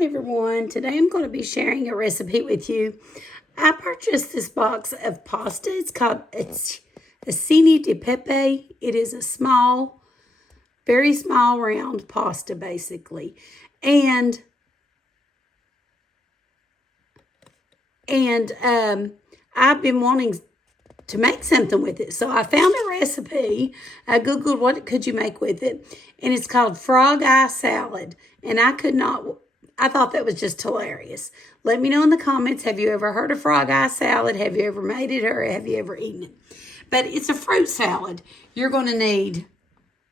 Hi everyone, today I'm going to be sharing a recipe with you. I purchased this box of pasta. It's called acini di pepe. It is a small, very small round pasta basically. And I've been wanting to make something with it. So I found a recipe. I Googled what could you make with it. And it's called FrogEyeSalad. And I thought that was just hilarious. Let me know in the comments, have you ever heard of FrogEyeSalad? Have you ever made it or have you ever eaten it? But it's a fruit salad. You're going to need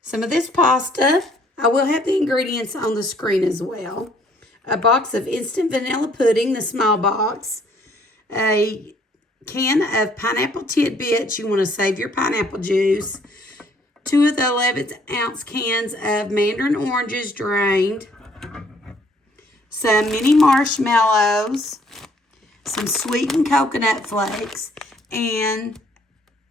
some of this pasta. I will have the ingredients on the screen as well. A box of instant vanilla pudding, the small box. A can of pineapple tidbits. You want to save your pineapple juice. 2 of the 11-ounce cans of mandarin oranges drained. Some mini marshmallows. Some sweetened coconut flakes. And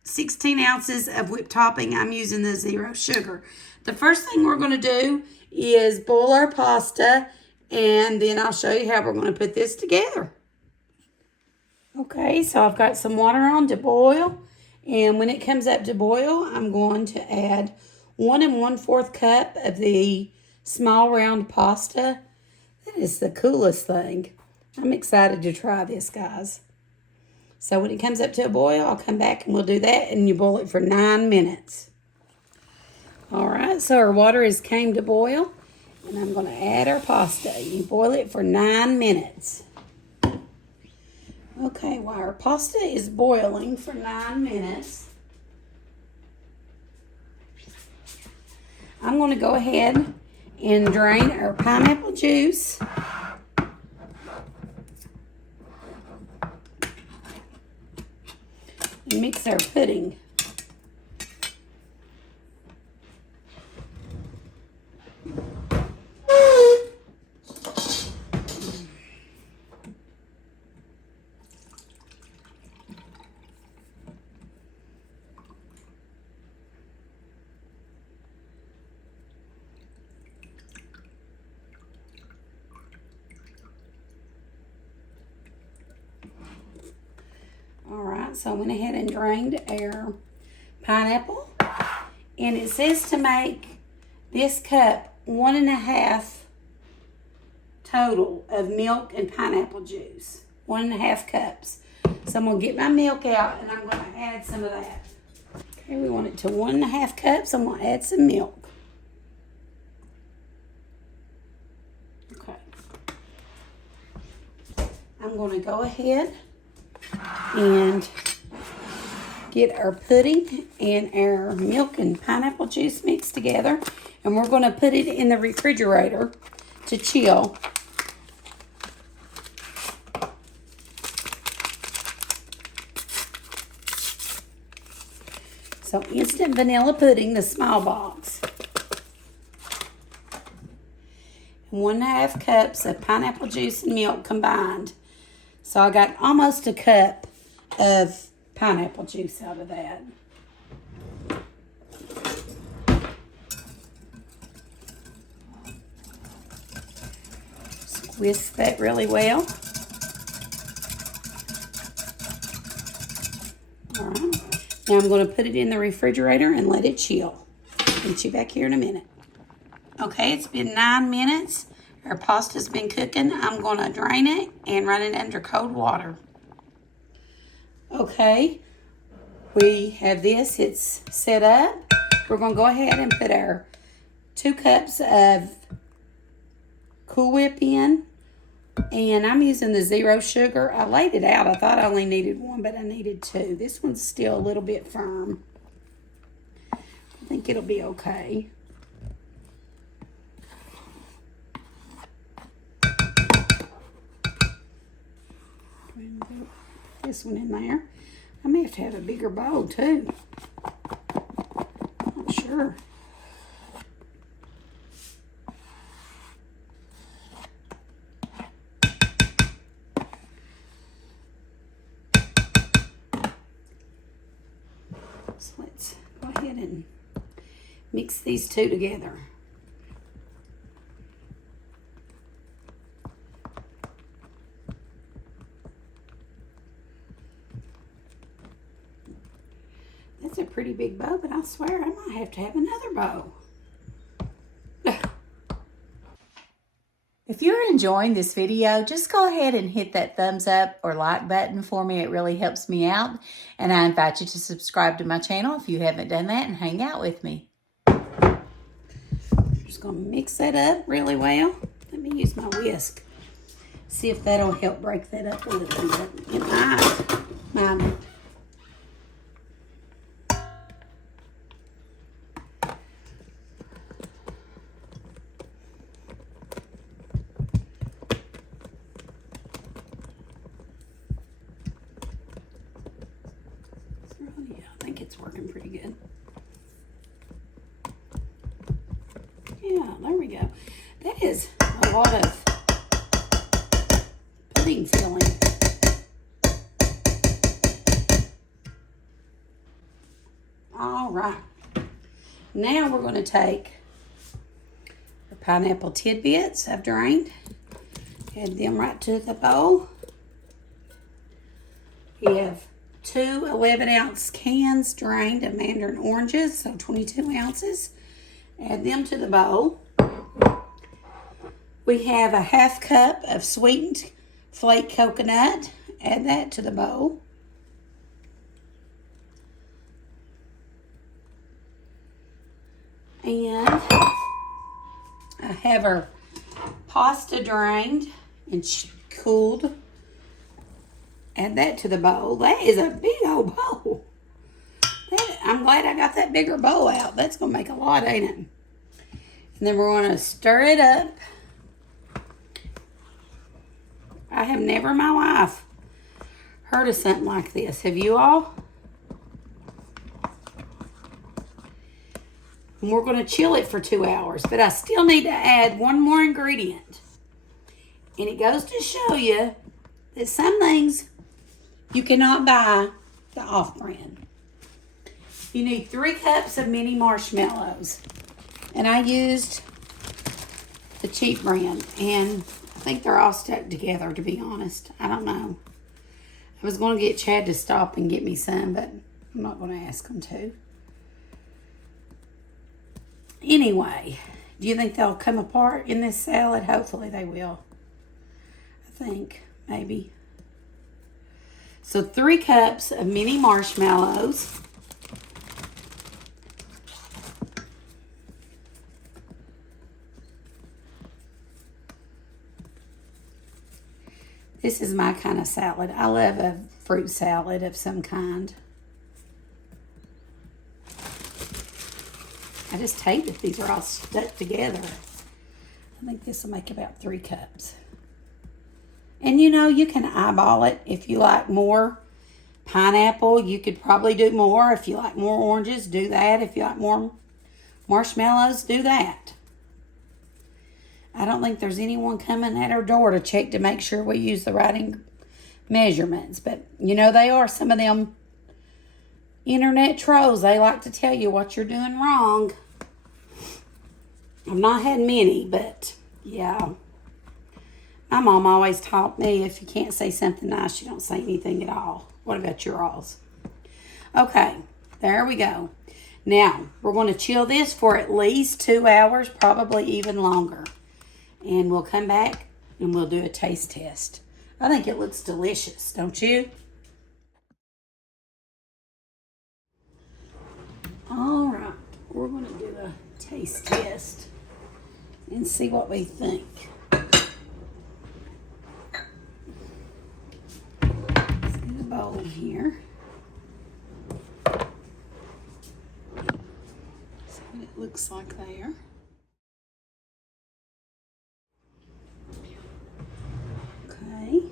16 ounces of whipped topping. I'm using the 0 sugar. The first thing we're going to do is boil our pasta. And then I'll show you how we're going to put this together. Okay, so I've got some water on to boil, and when it comes up to boil, I'm going to add 1 1/4 cup of the small round pasta. That is the coolest thing. I'm excited to try this, guys. So when it comes up to a boil, I'll come back and we'll do that, and you boil it for 9 minutes. All right, so our water has came to boil, and I'm going to add our pasta. You boil it for 9 minutes. Okay, while our pasta is boiling for 9 minutes, I'm going to go ahead and drain our pineapple juice. And mix our pudding. Alright, so I went ahead and drained our pineapple. And it says to make this cup 1 1/2 total of milk and pineapple juice. 1 1/2 cups. So I'm going to get my milk out and I'm going to add some of that. Okay, we want it to 1 1/2 cups. I'm going to add some milk. Okay. I'm going to go ahead and get our pudding and our milk and pineapple juice mixed together, and we're going to put it in the refrigerator to chill. So instant vanilla pudding, the small box, and 1 1/2 cups of pineapple juice and milk combined. So I got almost a cup of pineapple juice out of that. Just whisk that really well. All right. Now I'm going to put it in the refrigerator and let it chill. Meet you back here in a minute. Okay, it's been 9 minutes. Our pasta's been cooking. I'm going to drain it and run it under cold water. Okay, we have this. It's set up. We're going to go ahead and put our 2 cups of Cool Whip in. And I'm using the 0 sugar. I laid it out. I thought I only needed 1, but I needed 2. This one's still a little bit firm. I think it'll be okay. This one in there. I may have to have a bigger bowl too. Not sure. So let's go ahead and mix these two together. pretty big bow, but I swear I might have to have another bow. If you're enjoying this video, just go ahead and hit that thumbs up or like button for me. It really helps me out. And I invite you to subscribe to my channel if you haven't done that and hang out with me. Just gonna mix that up really well. Let me use my whisk. See if that'll help break that up a little bit. It might. Yeah, I think it's working pretty good. Yeah, there we go. That is a lot of pudding filling. All right. Now we're going to take the pineapple tidbits I've drained. Add them right to the bowl. We have 2 11-ounce cans drained of mandarin oranges, so 22 ounces. Add them to the bowl. We have a 1/2 cup of sweetened flake coconut. Add that to the bowl. And I have our pasta drained and cooled. Add that to the bowl. That is a big old bowl. I'm glad I got that bigger bowl out. That's going to make a lot, ain't it? And then we're going to stir it up. I have never in my life heard of something like this. Have you all? And we're going to chill it for 2 hours. But I still need to add one more ingredient. And it goes to show you that some things you cannot buy the off-brand. You need 3 cups of mini marshmallows. And I used the cheap brand. And I think they're all stuck together, to be honest. I don't know. I was going to get Chad to stop and get me some, but I'm not going to ask him to. Anyway, do you think they'll come apart in this salad? Hopefully they will. I think, maybe. So 3 cups of mini marshmallows. This is my kind of salad. I love a fruit salad of some kind. I just hate that these are all stuck together. I think this will make about 3 cups. And you know, you can eyeball it. If you like more pineapple, you could probably do more. If you like more oranges, do that. If you like more marshmallows, do that. I don't think there's anyone coming at our door to check to make sure we use the right measurements. But, you know, they are some of them internet trolls. They like to tell you what you're doing wrong. I've not had many, but, yeah. My mom always taught me if you can't say something nice, you don't say anything at all. What about your alls? Okay, there we go. Now, we're going to chill this for at least 2 hours, probably even longer. And we'll come back and we'll do a taste test. I think it looks delicious, don't you? All right, we're going to do a taste test and see what we think. Let's get a bowl here. See what it looks like there. Okay.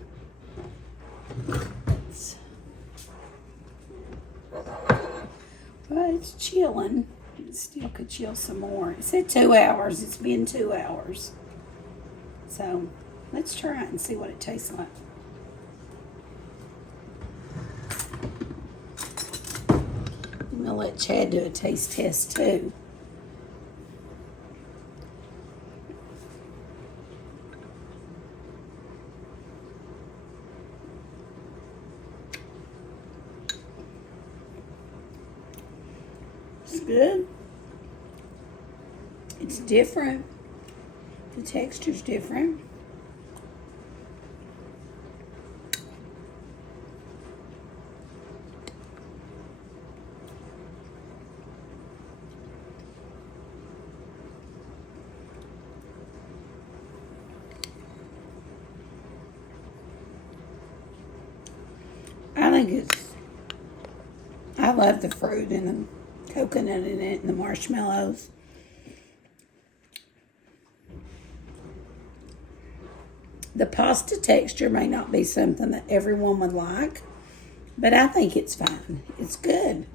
But it's chilling. It still could chill some more. It said 2 hours. It's been 2 hours. So let's try it and see what it tastes like. I'm gonna let Chad do a taste test too. good. It's different. The texture's different. I love the fruit and the coconut in it and the marshmallows. The pasta texture may not be something that everyone would like, but I think it's fine. It's good.